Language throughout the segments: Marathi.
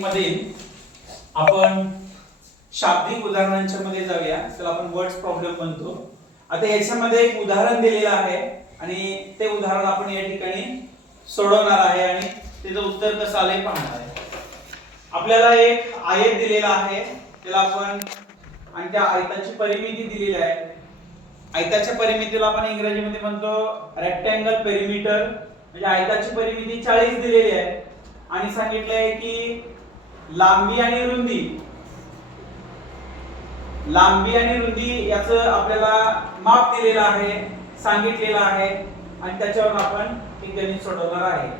मध्ये आपण शाब्दिक उदाहरणांच्या मध्ये जाऊया. त्याला आपण वर्ड्स प्रॉब्लेम म्हणतो. आता याच्यामध्ये एक उदाहरण दिलेलं आहे आणि ते उदाहरण आपण या ठिकाणी सोडवणार आहे आणि त्याचं उत्तर कसं आलंय पाहणार आहे. आपल्याला एक आयत दिलेला आहे, त्याला आपण आणि त्या आयताची परिमिती दिलेली आहे. आयताच्या परिमितीला आपण इंग्रजीमध्ये म्हणतो रेक्टँगल पेरिमीटर. म्हणजे आयताची परिमिती 40 दिलेली आहे आणि सांगितलंय की लांबी आणि रुंदी याचं आपल्याला माप दिलेलं आहे, सांगितलेलं आहे आणि त्याच्यावर आपण एक गणित सोडवणार आहे.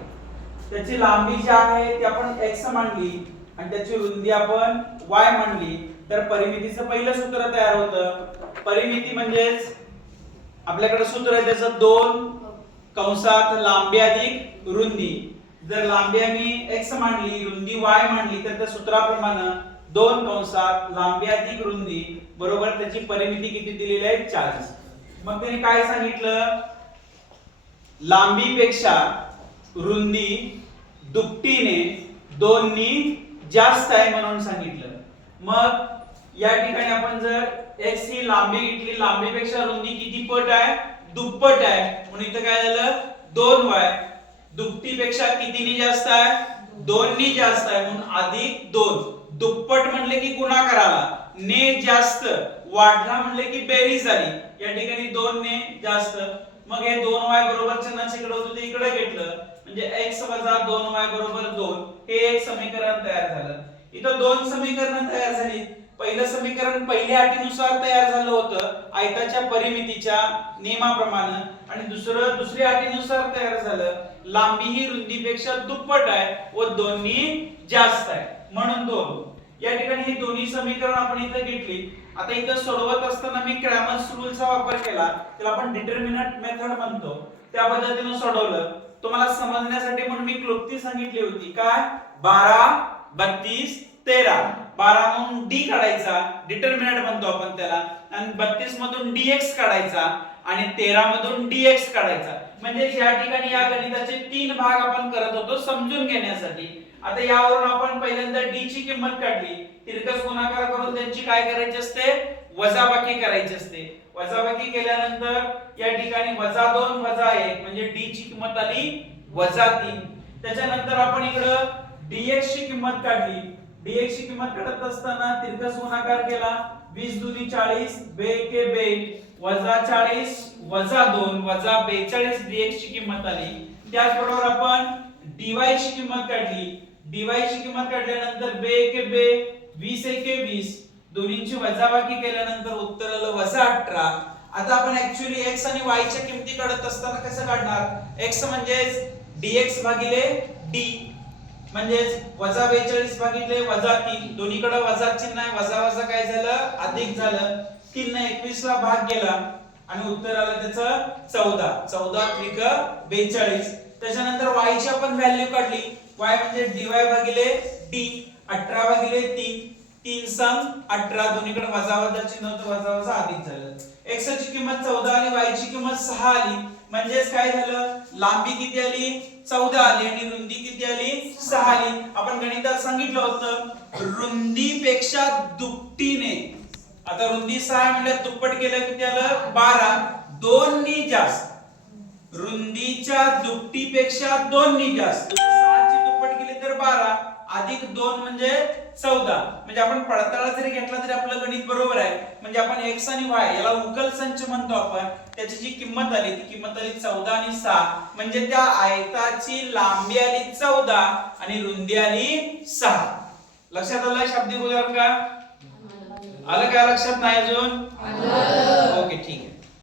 त्याची लांबी जी आहे ती आपण x मानली आणि त्याची रुंदी आपण y मानली तर परिमितीचं पहिलं सूत्र तयार होतं. परिमिती म्हणजेच आपल्याकडे सूत्र आहे त्याचं 2 कंसात लांबी अधिक रुंदी. जर लांबी आम्ही x मानली, रुंदी y मानली तर त्या सूत्राप्रमाणे 2 कंसात लांबी अधिक रुंदी बरोबर त्याची परिमिती किती दिलेली आहे 40. मग त्याने काय सांगितलं, लांबीपेक्षा रुंदी दुपटीने 2 नी जास्त आहे म्हणून सांगितलं. मग या ठिकाणी आपण जर x ही लांबी घेतली, लांबीपेक्षा रुंदी किती पट आहे, दुप्पट आहे म्हणून इथं काय झालं 2y. दुपटीपेक्षा कितीनी जास्त आहे, 2 नी जास्त आहे म्हणून अधिक 2. दुप्पट म्हणले की गुणाकाराला, ने जास्त, वाढला म्हणले की बेरीज झाली. या ठिकाणी 2 ने जास्त. मग हे 2y बरोबर चिन्हाचे इकडे होतं ते इकडे घेतलं म्हणजे x - 2y बरोबर 2. हे एक समीकरण तयार झालं. इथं 2 समीकरण तयार झाली. पहिलं समीकरण पहिल्या अटीनुसार तयार झालं होतं आयताच्या परिमितीच्या नियमाप्रमाणे आणि दुसऱ्या अटीनुसार तयार झालं लांबी ही रुंदीपेक्षा दुप्पट आहे व 2 नी जास्त आहे म्हणून 2. या ठिकाणी ही दोन्ही समीकरण आपण इथे घेतली. आता इथे सोडवत असताना मी क्रॅमर्स रूलचा वापर केला, त्याला आपण डिटर्मिनंट मेथड म्हणतो. त्या पद्धतीने सोडवलं. तुम्हाला समजण्यासाठी म्हणून मी क्लुप्ती सांगितली होती. काय 12 32 13. 12 मधून d काढायचा, डिटर्मिनंट म्हणतो आपण त्याला, आणि 32 मधून dx काढायचा आणि 13 मधून dx काढायचा. म्हणजे या ठिकाणी या गणिताचे 3 भाग आपण करत होतो समजून घेण्यासाठी. आता यावरून आपण पहिल्यांदा d ची किंमत काढली. तिरकस गुणाकार करून त्यांची काय करायची असते, वजाबाकी करायची असते. वजाबाकी केल्यानंतर या ठिकाणी -2 -1 म्हणजे d ची किंमत आली -3. त्याच्यानंतर आपण इकडे dx ची किंमत काढली. dx ची किंमत काढत असताना तिरकस गुणाकार केला. 20 दुनी 40 बे के बे -40 -2 -42 dx ची किंमत आली. त्याचबरोबर आपण dy ची किंमत काढली. dy ची किंमत काढल्यानंतर बे के बे 20 एके 20 दोन्हींची वजाबाकी केल्यानंतर उत्तर आलं -18. आता आपण ऍक्च्युअली x आणि y च्या किमती काढत असताना कसं काढणार, x म्हणजे dx भागिले d म्हणजेच -42 भागिले -3 दोन्हीकडे वजा चिन्ह आहे, वजा वजा काय झालं अधिक झालं. 3 ने 21 ला भाग गेला आणि उत्तर आलं त्याचं 14. 14 त्रिक 42. त्याच्यानंतर y ची आपण व्हॅल्यू काढली. y म्हणजे dy भागिले d 18 भागिले 3 3 सम 18 दोन्हीकडे वजा वजा चिन्ह होतं, वजा वजा अधिक झालं. x ची किंमत 14 आणि y ची किंमत 6 आली. म्हणजेच काय झालं, लांबी किती आली 14 आली आणि रुंदी किती आली 6 आली. आपण गणितात सांगितलं होतं रुंदीपेक्षा दुपटीने. आता रुंदी 6 म्हणजे दुप्पट केलं किती आलं 12. 2 नी जास्त, रुंदीच्या दुपटीपेक्षा 2 नी जास्त. 6 ची दुप्पट केली तर 12 अधिक 2 म्हणजे 14. म्हणजे आपण पडताळा जरी घेतला तरी आपलं गणित बरोबर आहे. म्हणजे आपण x आणि y याला उकल संच म्हणतो आपण. त्याची जी किंमत आली ती किंमत आली 14 आणि 6. म्हणजे त्या आयताची लांबी आली 14 आणि रुंदी आली 6. लक्षात आलं शाब्दिक उदाहरण का? आलं का लक्षात नाही अजून? ओके ठीक आहे.